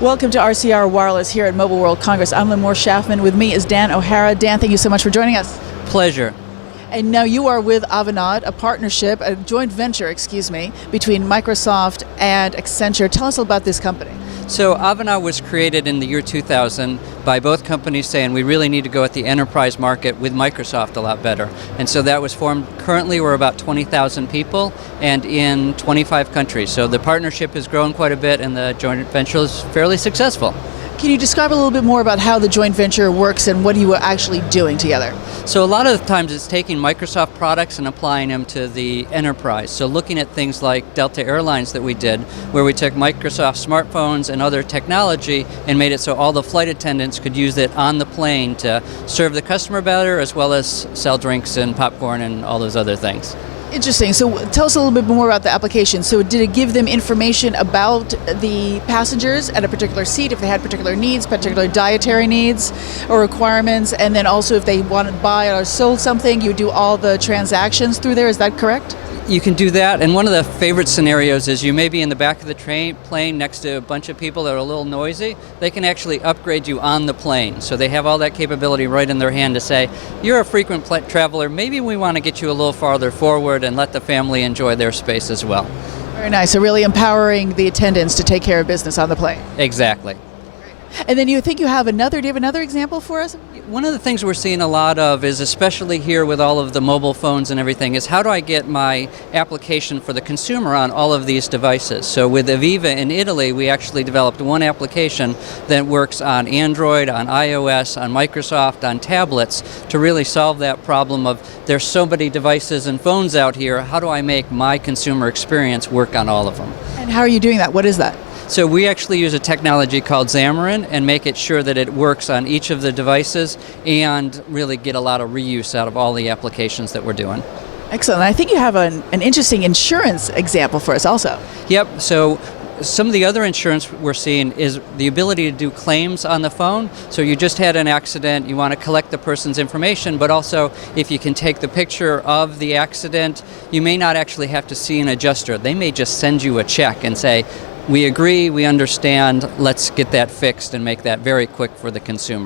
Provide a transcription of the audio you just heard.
Welcome to RCR Wireless here at Mobile World Congress. I'm Limor Schaffman. With me is Dan O'Hara. Dan, thank you so much for joining us. Pleasure. And now you are with Avanade, a partnership, a joint venture, between Microsoft and Accenture. Tell us about this company. So Avanade was created in the year 2000 by both companies saying we really need to go at the enterprise market with Microsoft a lot better. And so that was formed. Currently we're about 20,000 people and in 25 countries. So the partnership has grown quite a bit and the joint venture is fairly successful. Can you describe a little bit more about how the joint venture works and what you are actually doing together? So a lot of the times it's taking Microsoft products and applying them to the enterprise. So looking at things like Delta Airlines that we did, where we took Microsoft smartphones and other technology and made it so all the flight attendants could use it on the plane to serve the customer better, as well as sell drinks and popcorn and all those other things. Interesting. So tell us a little bit more about the application. So did it give them information about the passengers at a particular seat, if they had particular needs, particular dietary needs or requirements, and then also if they wanted to buy or sold something, you do all the transactions through there, is that correct? You can do that, and one of the favorite scenarios is you may be in the back of the plane next to a bunch of people that are a little noisy. They can actually upgrade you on the plane. So they have all that capability right in their hand to say, you're a frequent traveler, maybe we want to get you a little farther forward and let the family enjoy their space as well. Very nice. So really empowering the attendants to take care of business on the plane. Exactly. And then do you have another example for us? One of the things we're seeing a lot of is, especially here with all of the mobile phones and everything, is how do I get my application for the consumer on all of these devices? So with Aviva in Italy, we actually developed one application that works on Android, on iOS, on Microsoft, on tablets, to really solve that problem of there's so many devices and phones out here, how do I make my consumer experience work on all of them? And how are you doing that? What is that? So we actually use a technology called Xamarin and make it sure that it works on each of the devices and really get a lot of reuse out of all the applications that we're doing. Excellent. I think you have an interesting insurance example for us also. Yep. So some of the other insurance we're seeing is the ability to do claims on the phone. So you just had an accident, you want to collect the person's information, but also if you can take the picture of the accident, you may not actually have to see an adjuster. They may just send you a check and say, we agree, we understand, let's get that fixed and make that very quick for the consumer.